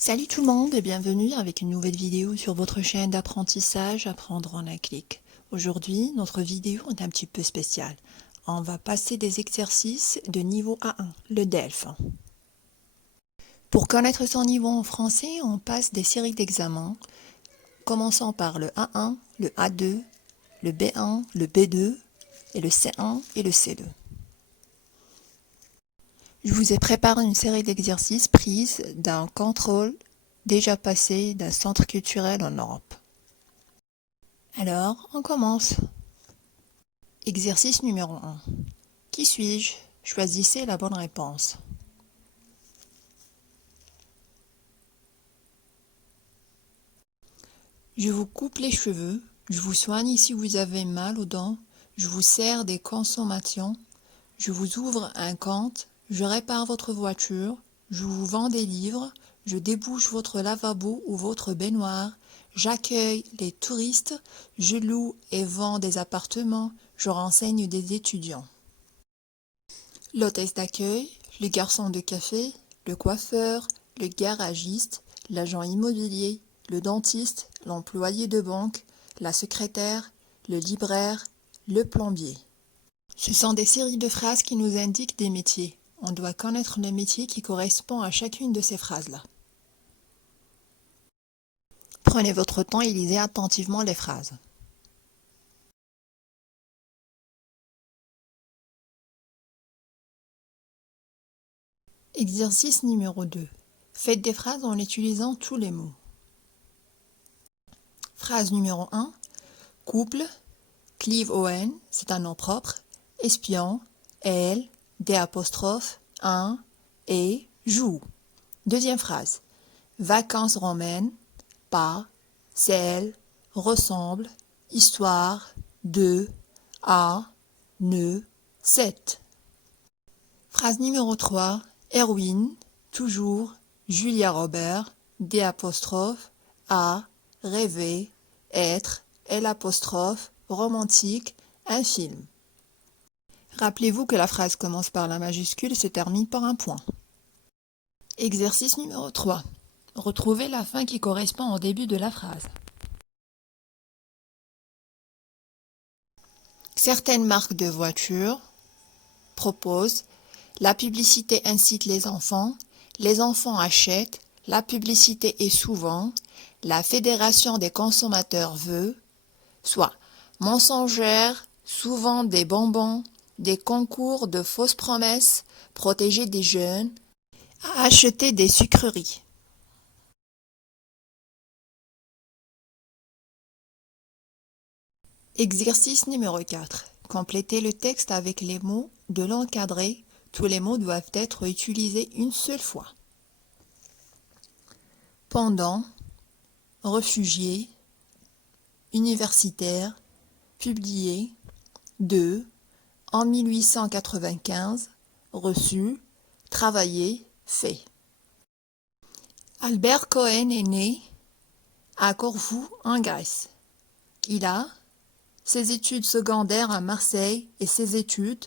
Salut tout le monde et bienvenue avec une nouvelle vidéo sur votre chaîne d'apprentissage Apprendre en un clic. Aujourd'hui, notre vidéo est un petit peu spéciale. On va passer des exercices de niveau A1, le DELF. Pour connaître son niveau en français, on passe des séries d'examens, commençant par le A1, le A2, le B1, le B2 et le C1 et le C2. Je vous ai préparé une série d'exercices prises d'un contrôle déjà passé d'un centre culturel en Europe. Alors, on commence. Exercice numéro 1. Qui suis-je? Choisissez la bonne réponse. Je vous coupe les cheveux, je vous soigne si vous avez mal aux dents, je vous sers des consommations, je vous ouvre un compte, je répare votre voiture, je vous vends des livres, je débouche votre lavabo ou votre baignoire, j'accueille les touristes, je loue et vends des appartements, je renseigne des étudiants. L'hôtesse d'accueil, le garçon de café, le coiffeur, le garagiste, l'agent immobilier, le dentiste, l'employé de banque, la secrétaire, le libraire, le plombier. Ce sont des séries de phrases qui nous indiquent des métiers. On doit connaître le métier qui correspond à chacune de ces phrases-là. Prenez votre temps et lisez attentivement les phrases. Exercice numéro 2. Faites des phrases en utilisant tous les mots. Phrase numéro 1. Couple, Clive Owen, c'est un nom propre, espion, elle, des apostrophes, un, et, joue. Deuxième phrase. Vacances romaines, pas, celle, ressemble, histoire, de, à, ne, cette. Phrase numéro 3. Erwin, toujours, Julia Robert, des apostrophes, à, rêver, être, l'apostrophe, romantique, un film. Rappelez-vous que la phrase commence par la majuscule et se termine par un point. Exercice numéro 3. Retrouvez la fin qui correspond au début de la phrase. Certaines marques de voitures proposent la publicité incite les enfants achètent, la publicité est souvent, la Fédération des consommateurs veut, soit mensongère, souvent des bonbons, des concours de fausses promesses, protéger des jeunes, à acheter des sucreries. Exercice numéro 4. Complétez le texte avec les mots de l'encadré. Tous les mots doivent être utilisés une seule fois. Pendant, réfugié, universitaire, publié, de, en 1895, reçu, travaillé, fait. Albert Cohen est né à Corfou, en Grèce. Il a ses études secondaires à Marseille et ses études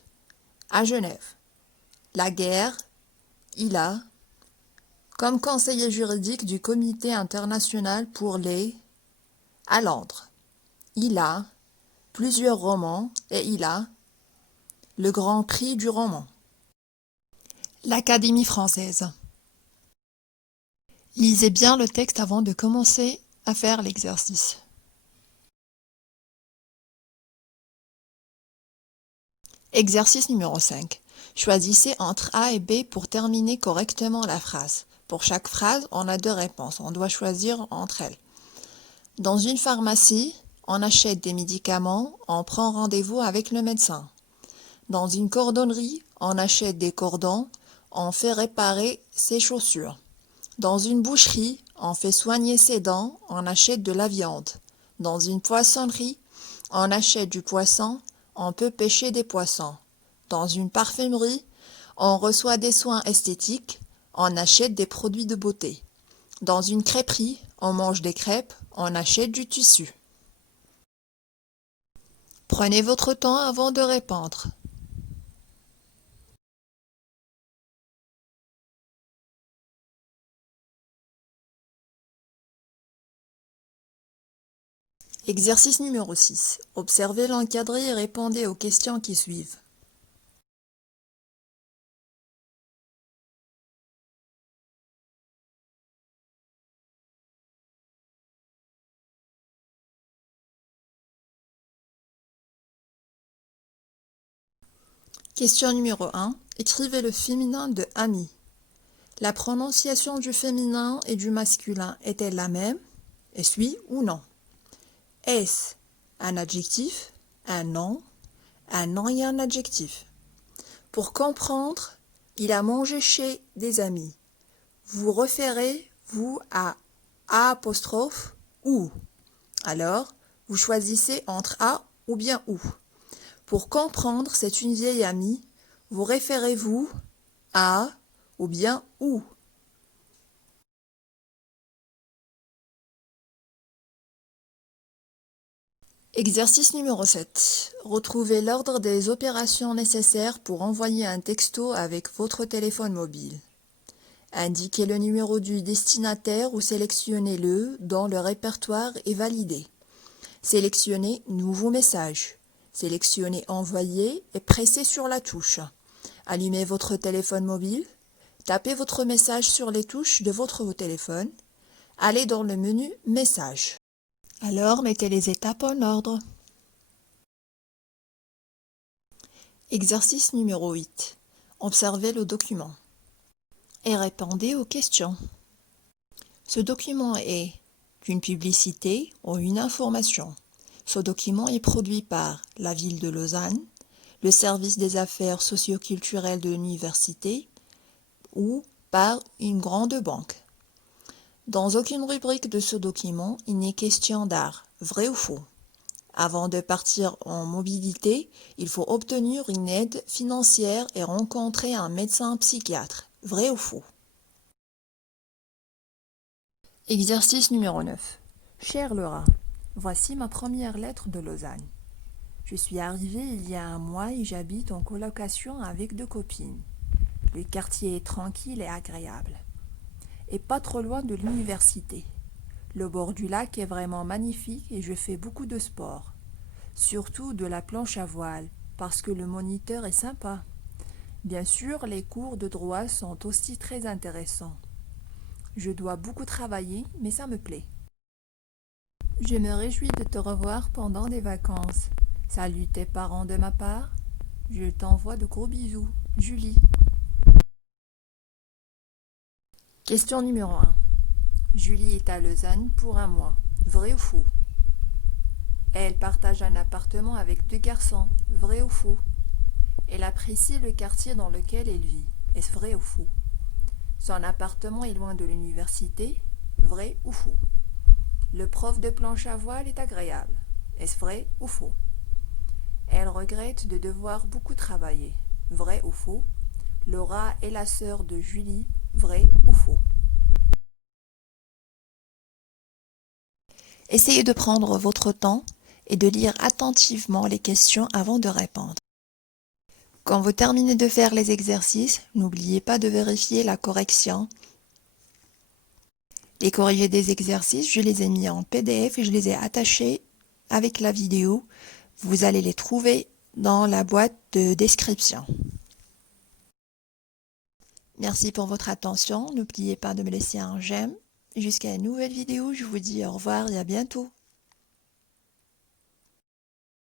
à Genève. La guerre, il a, comme conseiller juridique du Comité international pour les, à Londres. Il a plusieurs romans et il a le Grand Prix du roman. L'Académie française. Lisez bien le texte avant de commencer à faire l'exercice. Exercice numéro 5. Choisissez entre A et B pour terminer correctement la phrase. Pour chaque phrase, on a deux réponses. On doit choisir entre elles. Dans une pharmacie, on achète des médicaments, on prend rendez-vous avec le médecin. Dans une cordonnerie, on achète des cordons, on fait réparer ses chaussures. Dans une boucherie, on fait soigner ses dents, on achète de la viande. Dans une poissonnerie, on achète du poisson, on peut pêcher des poissons. Dans une parfumerie, on reçoit des soins esthétiques, on achète des produits de beauté. Dans une crêperie, on mange des crêpes, on achète du tissu. Prenez votre temps avant de répondre. Exercice numéro 6. Observez l'encadré et répondez aux questions qui suivent. Question numéro 1. Écrivez le féminin de ami. La prononciation du féminin et du masculin est-elle la même? Est-ce oui ou non? Est-ce un adjectif, un nom et un adjectif? Pour comprendre, il a mangé chez des amis. Vous référez-vous à A apostrophe ou? Alors, vous choisissez entre A ou bien ou. Pour comprendre, c'est une vieille amie. Vous référez-vous à ou bien ou. Exercice numéro 7. Retrouvez l'ordre des opérations nécessaires pour envoyer un texto avec votre téléphone mobile. Indiquez le numéro du destinataire ou sélectionnez-le dans le répertoire et validez. Sélectionnez Nouveau message. Sélectionnez Envoyer et pressez sur la touche. Allumez votre téléphone mobile. Tapez votre message sur les touches de votre téléphone. Allez dans le menu Messages. Alors, mettez les étapes en ordre. Exercice numéro 8. Observez le document et répondez aux questions. Ce document est une publicité ou une information. Ce document est produit par la ville de Lausanne, le service des affaires socio-culturelles de l'université ou par une grande banque. Dans aucune rubrique de ce document, il n'est question d'art, vrai ou faux. Avant de partir en mobilité, il faut obtenir une aide financière et rencontrer un médecin psychiatre, vrai ou faux. Exercice numéro 9. Cher Laura, voici ma première lettre de Lausanne. Je suis arrivée il y a un mois et j'habite en colocation avec 2 copines. Le quartier est tranquille et agréable. Et pas trop loin de l'université. Le bord du lac est vraiment magnifique et je fais beaucoup de sport. Surtout de la planche à voile, parce que le moniteur est sympa. Bien sûr, les cours de droit sont aussi très intéressants. Je dois beaucoup travailler, mais ça me plaît. Je me réjouis de te revoir pendant des vacances. Salut tes parents de ma part. Je t'envoie de gros bisous. Julie. Question numéro 1. Julie est à Lausanne pour un mois. Vrai ou faux? Elle partage un appartement avec 2 garçons. Vrai ou faux? Elle apprécie le quartier dans lequel elle vit. Est-ce vrai ou faux? Son appartement est loin de l'université. Vrai ou faux? Le prof de planche à voile est agréable. Est-ce vrai ou faux? Elle regrette de devoir beaucoup travailler. Vrai ou faux? Laura est la sœur de Julie. Vrai ou faux? Essayez de prendre votre temps et de lire attentivement les questions avant de répondre. Quand vous terminez de faire les exercices, n'oubliez pas de vérifier la correction. Les corrigés des exercices, je les ai mis en PDF et je les ai attachés avec la vidéo. Vous allez les trouver dans la boîte de description. Merci pour votre attention. N'oubliez pas de me laisser un j'aime. Jusqu'à une nouvelle vidéo, je vous dis au revoir et à bientôt.